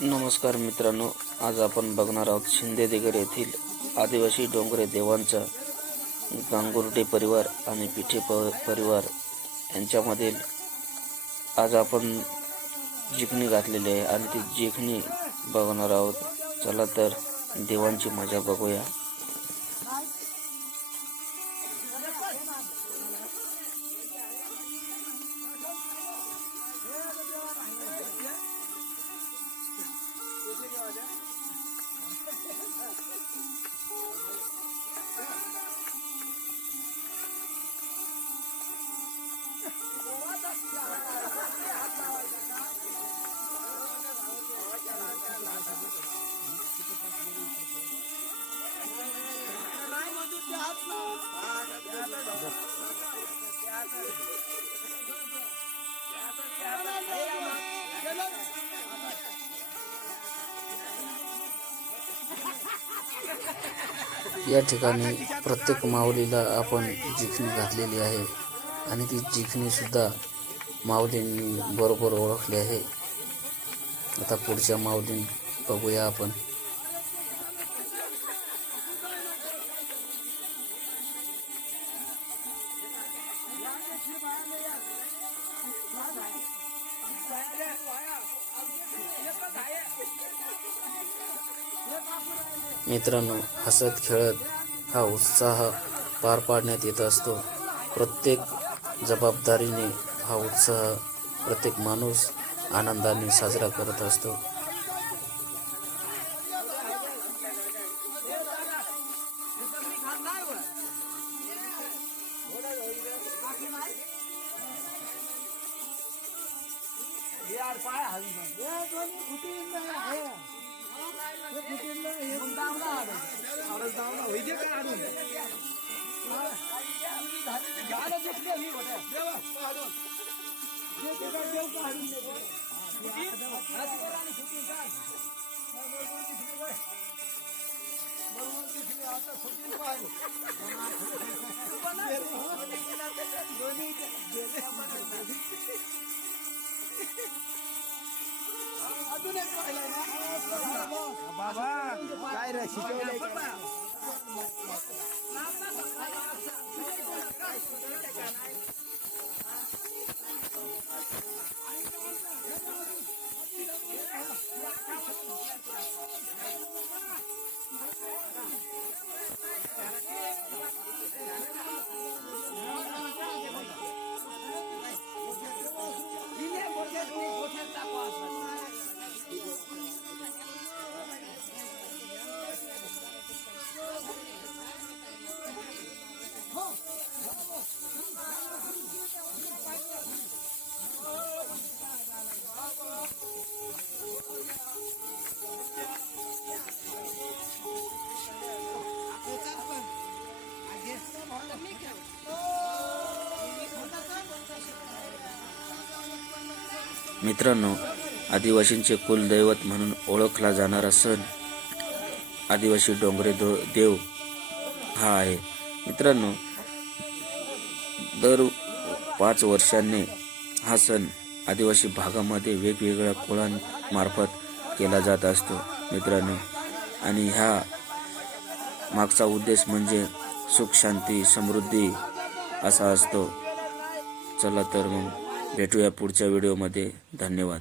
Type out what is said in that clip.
नमस्कार मित्रांनो, आज आपण बघणार आहोत शिंदेनगर येथील आदिवासी डोंगरे देवांचा गांगुर्डे परिवार आणि पिठे परिवार यांच्यामधील आज आपण जिखणी घातलेली आहे आणि ती जिखणी बघणार आहोत. चला तर देवांची मजा बघूया. या ठिकाणी प्रत्येक माऊलीला आपण जिखणी घातलेली आहे आणि ती जिखणी सुद्धा माऊलींनी बरोबर ओळखली आहे. आता पुढच्या माऊली बघूया आपण. मित्रांनो, हसत खेळत हा उत्साह पार पाडण्यात येत असतो. प्रत्येक जबाबदारीने हा उत्साह प्रत्येक माणूस आनंदाने साजरा करत असतो. बाबा काय रे शिकवलंय मित्रांनो, आदिवासींचे कुलदैवत म्हणून ओळखला जाणारा सण आदिवासी डोंगरे देव हा आहे. मित्रांनो, दर 5 वर्षांनी हा सण आदिवासी भागामध्ये वेगवेगळ्या कुळांमार्फत केला जात असतो मित्रांनो. आणि ह्या मागचा उद्देश म्हणजे सुख, शांती, समृद्धी असा असतो. चला तर मग भेटूया पुढच्या व्हिडिओमध्ये. धन्यवाद.